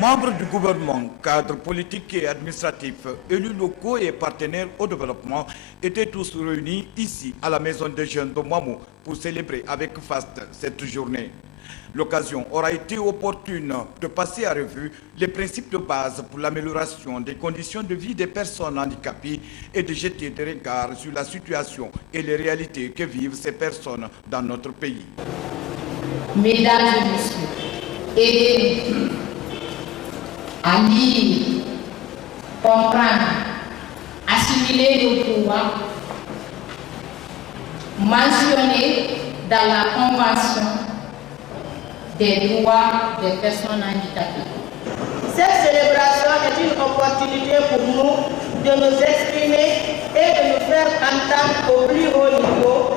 Membres du gouvernement, cadres politiques et administratifs, élus locaux et partenaires au développement étaient tous réunis ici à la Maison des Jeunes de Mamou pour célébrer avec faste cette journée. L'occasion aura été opportune de passer à revue les principes de base pour l'amélioration des conditions de vie des personnes handicapées et de jeter des regards sur la situation et les réalités que vivent ces personnes dans notre pays. Mesdames et messieurs, aidez-nous à lire, comprendre, assimiler nos droits mentionnés dans la Convention des droits des personnes handicapées. Cette célébration est une opportunité pour nous de nous exprimer et de nous faire entendre au plus haut niveau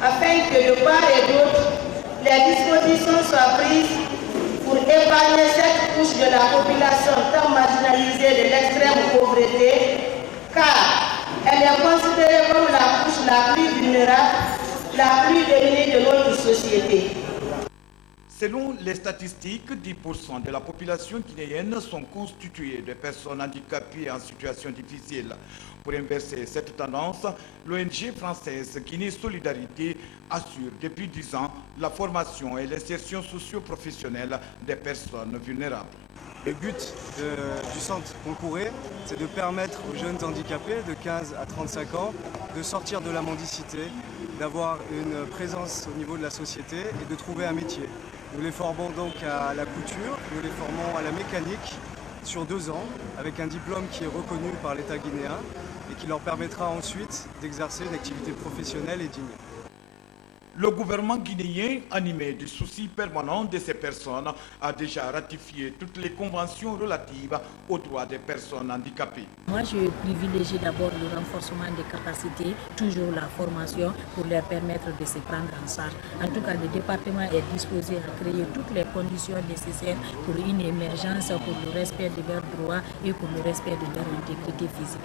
afin que de part et d'autre, les dispositions soient prises pour épargner cette couche de la population tant marginalisée de l'extrême pauvreté, car elle est considérée comme la couche la plus vulnérable, la plus démunie de notre société. Selon les statistiques, 10% de la population guinéenne sont constituées de personnes handicapées en situation difficile. Pour inverser cette tendance, l'ONG française Guinée Solidarité assure depuis 10 ans la formation et l'insertion socio-professionnelle des personnes vulnérables. Le but du centre Concouré, c'est de permettre aux jeunes handicapés de 15 à 35 ans de sortir de la mendicité, d'avoir une présence au niveau de la société et de trouver un métier. Nous les formons donc à la couture, nous les formons à la mécanique sur 2 ans avec un diplôme qui est reconnu par l'État guinéen et qui leur permettra ensuite d'exercer une activité professionnelle et digne. Le gouvernement guinéen, animé du souci permanent de ces personnes, a déjà ratifié toutes les conventions relatives aux droits des personnes handicapées. Moi, je privilégie d'abord le renforcement des capacités, toujours la formation pour leur permettre de se prendre en charge. En tout cas, le département est disposé à créer toutes les conditions nécessaires pour une émergence, pour le respect de leurs droits et pour le respect de leur intégrité physique.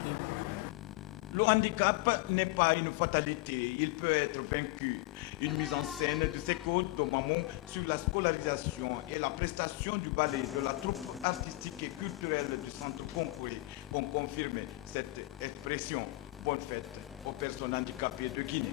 Le handicap n'est pas une fatalité, il peut être vaincu. Une mise en scène de ces codes de Mamou sur la scolarisation et la prestation du ballet de la troupe artistique et culturelle du centre Concouré ont confirmé cette expression. Bonne fête aux personnes handicapées de Guinée.